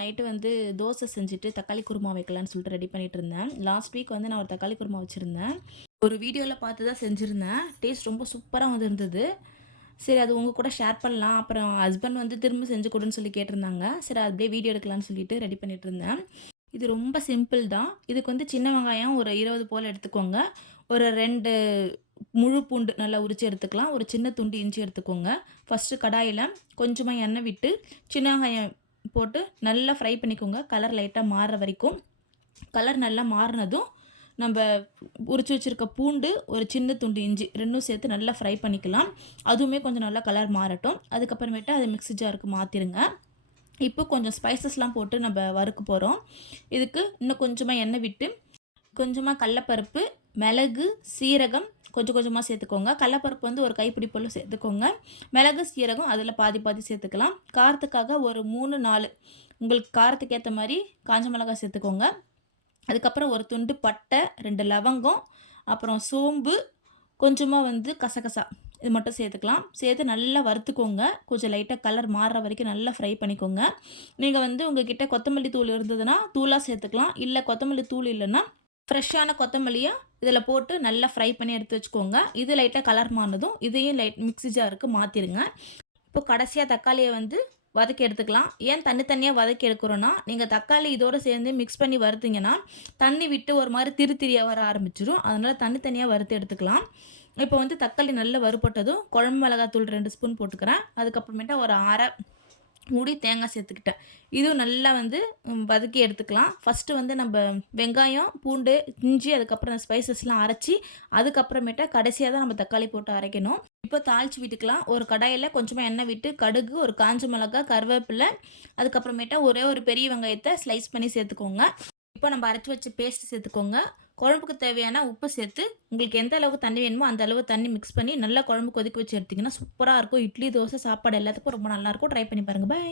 Night வந்து தோசை செஞ்சுட்டு தக்காளி குருமா வைக்கலான்னு சொல்லிட்டு ரெடி பண்ணிட்டு இருந்தேன். லாஸ்ட் வீக் வந்து நான் ஒரு தக்காளி குருமா வச்சுருந்தேன். ஒரு வீடியோவில் பார்த்து தான் செஞ்சுருந்தேன். டேஸ்ட் ரொம்ப சூப்பராக இருந்தது. சரி அது உங்கள் கூட ஷேர் பண்ணலாம். அப்புறம் ஹஸ்பண்ட் வந்து திரும்ப செஞ்சு கொடுன்னு சொல்லி கேட்டிருந்தாங்க. சரி அப்படியே வீடியோ எடுக்கலான்னு சொல்லிட்டு ரெடி பண்ணிட்டு இருந்தேன். இது ரொம்ப சிம்பிள் தான். இதுக்கு வந்து சின்ன வெங்காயம் ஒரு 20 போல் எடுத்துக்கோங்க. ஒரு 2 முழு பூண்டு நல்லா உரிச்சு எடுத்துக்கலாம். ஒரு சின்ன துண்டு இஞ்சி எடுத்துக்கோங்க. ஃபஸ்ட்டு கடாயில கொஞ்சமா எண்ணெய் விட்டு சின்ன வெங்காயம் போட்டு நல்லா ஃப்ரை பண்ணிக்கோங்க. கலர் லைட்டா மாறுற வரைக்கும். கலர் நல்லா மாறுனதும் நம்ப உரிச்சு வச்சிருக்க பூண்டு, ஒரு சின்ன துண்டு இஞ்சி 2ம் சேர்த்து நல்லா ஃப்ரை பண்ணிக்கலாம். அதுவுமே கொஞ்சம் நல்லா கலர் மாறட்டும். அதுக்கப்புறமேட்டு அத மிக்ஸி ஜாருக்கு மாத்திருங்க. இப்போ கொஞ்சம் ஸ்பைசஸ்லாம் போட்டு நம்ப வறுக்க போறோம். இதுக்கு இன்னும் கொஞ்சமா எண்ணெய் விட்டு, கொஞ்சமா கடலப்பருப்பு, மிளகு, சீரகம் கொஞ்சம் கொஞ்சமா சேர்த்துக்கோங்க. கடலப்பருப்பு வந்து ஒரு கைப்பிடி போல சேர்த்துக்கோங்க. மிளகு, சீரகம் அதில பாதி பாதி சேர்த்துக்கலாம். காரத்துக்காக ஒரு 3, 4 உங்களுக்கு காரத்துக்கு ஏத்த மாரி காஞ்ச மிளகாய் சேர்த்துக்கோங்க. அதுக்கப்புறம் ஒரு துண்டு பட்டை, 2 லவங்கம், அப்புறம் சோம்பு, கொஞ்சமா வந்து கசகசா இது மட்டும் சேர்த்துக்கலாம். சேர்த்து நல்லா வறுத்துக்கோங்க. கொஞ்சம் லைட்டா கலர் மாறுற வரைக்கும் நல்லா ஃப்ரை பண்ணிக்கோங்க. நீங்க வந்து உங்ககிட்ட கொத்தமல்லி தூள் இருந்ததுன்னா, தூளா சேர்த்துக்கலாம். இல்ல கொத்தமல்லி தூள் இல்லன்னா, ஃப்ரெஷ்ஷான கொத்தமல்லிய இதில போட்டு நல்லா ஃப்ரை பண்ணி எடுத்து வச்சுக்கோங்க. இது லைட்டா கலர் மாறுனதும், இதையும் மிக்ஸி ஜாருக்கு மாத்திருங்க. இப்போ கடைசியா தக்காளிய வந்து வதக்கி எடுத்துக்கலாம். ஏன் தனித்தனியா வதக்கி எடுக்கிறோன்னா, நீங்க தக்காளி இதோட சேர்ந்து மிக்ஸ் பண்ணி வறுத்தீங்கன்னா, தண்ணி விட்டு ஒரு மாரி திரியா வர ஆரம்பிச்சுரும். அதனால தனித்தனியா வறுத்து எடுத்துக்கலாம். இப்போ வந்து தக்காளி நல்லா வறுபட்டதும், குழம்பு மிளகாத்தூள் 2 ஸ்பூன் போட்டுக்கிறேன். அதுக்கப்புறமேட்டா ஒரு 1/2 மூடி தேங்காய் சேர்த்துக்கிட்டேன். இதுவும் நல்லா வந்து வதக்கி எடுத்துக்கலாம். ஃபஸ்ட்டு வந்து நம்ப வெங்காயம், பூண்டு, இஞ்சி அதுக்கப்புறம் அந்த ஸ்பைசஸ்லாம் அரைச்சி, அதுக்கப்புறமேட்டா கடைசியா தான் நம்ம தக்காளி போட்டு அரைக்கணும். இப்போ தாளிச்சு விட்டுக்கலாம். ஒரு கடாயில கொஞ்சமா எண்ணெய் விட்டு, கடுகு, ஒரு காஞ்ச மிளகாய், கருவேப்பிலை, அதுக்கப்புறமேட்டா ஒரே ஒரு பெரிய வெங்காயத்த ஸ்லைஸ் பண்ணி சேர்த்துக்கோங்க. இப்போ நம்ம அரைச்சு வச்ச பேஸ்ட் சேர்த்துக்கோங்க. குழம்புக்கு தேவையான உப்பு சேர்த்து, உங்களுக்கு எந்த அளவுக்கு தண்ணி வேணுமோ, அந்த அளவு தண்ணி மிக்ஸ் பண்ணி, நல்லா குழம்பு கொதிக்க வச்சு எடுத்தீங்கன்னா, சூப்பரா இருக்கும். இட்லி, தோசை, சாப்பாடு எல்லாத்துக்கும் ரொம்ப நல்லாயிருக்கும். ட்ரை பண்ணி பாருங்க. பாய்.